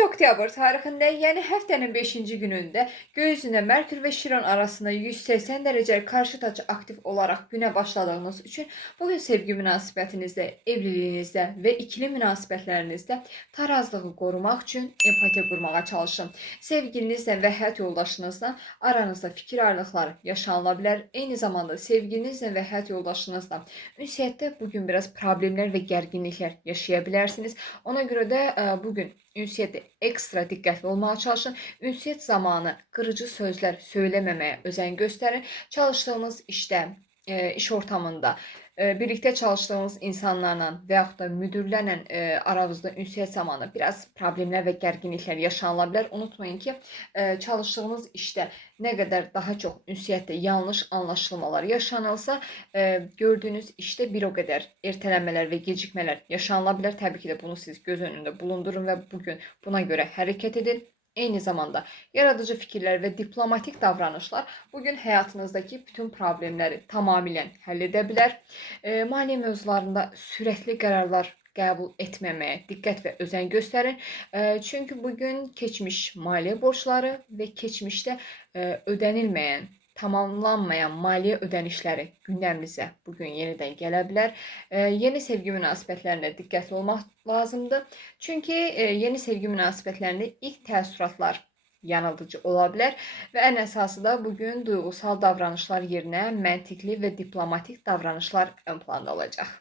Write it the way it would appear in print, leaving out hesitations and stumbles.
13 oktyabr tarixində, yəni həftənin 5-ci günündə göy üzündə Merkür və Şiron arasında 180 dərəcəlik qarşıt açı aktiv olaraq günə başladığınız üçün bugün sevgi münasibətinizdə, evliliyinizdə və ikili münasibətlərinizdə tarazlığı qorumaq üçün empatiya qurmağa çalışın. Sevgilinizlə və həyat yoldaşınızla aranızda fikir ayrılıqları yaşanıla bilər. Eyni zamanda sevgilinizlə və həyat yoldaşınızla ünsiyyətdə bugün biraz problemlər və gərginliklər yaşaya bilərsiniz. Ona görə də bugün ünsiyyətdə ekstra diqqətli olmağa çalışın. Ünsiyyət zamanı qırıcı sözlər söyləməməyə özen göstərin. Çalışdığınız işdə, iş ortamında, birlikdə çalışdığınız insanlarla və yaxud da müdirlərlə aranızda ünsiyyət zamanı biraz problemlər və gərginliklər yaşanıla bilər. Unutmayın ki, çalışdığınız işdə nə qədər daha çox ünsiyyətdə yanlış anlaşılmalar yaşanılsa, gördüyünüz işdə bir o qədər ertələmələr və gecikmələr yaşanıla bilər. Təbii ki də bunu siz göz önündə bulundurun və bugün buna görə hərəkət edin. Eyni zamanda yaradıcı fikirlər və diplomatik davranışlar bugün həyatınızdakı bütün problemləri tamamilə həll edə bilər. Maliyyə mövzularında sürətli qərarlar qəbul etməməyə diqqət və özen göstərin. Çünki bugün keçmiş maliyyə borcları və keçmişdə ödənilməyən, tamamlanmayan maliyyə ödənişləri gündəmimizə bugün yenidən gələ bilər. Yeni sevgi münasibətlərində diqqətli olmaq lazımdır. Çünki yeni sevgi münasibətlərində ilk təəssüratlar yanıldıcı ola bilər və ən əsası da bugün duyğusal davranışlar yerinə məntiqli və diplomatik davranışlar ön planda olacaq.